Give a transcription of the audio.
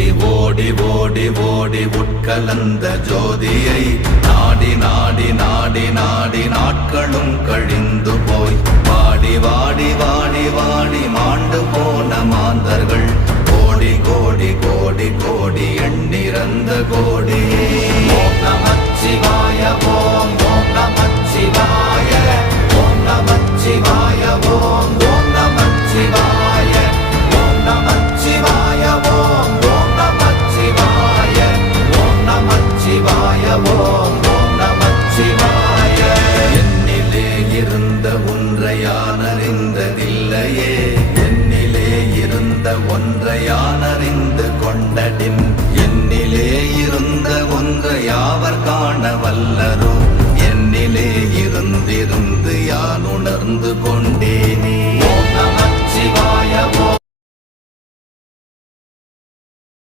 ஓடி ஓடி ஓடி உட்கலந்த ஜோதியை நாடி நாடி நாடி நாடி நாட்களும் கழிந்து போய் வாடி வாடி வாடி வாடி மாண்டு போன மாந்தர்கள் கோடி கோடி கோடி கோடி எண்ணிறந்த கோடி. ஓம் நமச்சிவாய ஓம் ஓம் நமச்சிவாய ஓம் நமச்சிவாய ஓம் ஓம் நமச்சிவாய ஓம் நமச்சிவாய ஓம் ஓம் நமச்சிவாய ஓம் நமச்சிவாய ஓம் ஓம் நமச்சிவாய. என்னிலே இருந்த ஒன்றை யான் அறிந்ததில்லையே, என்னிலே இருந்த ஒன்றை யான்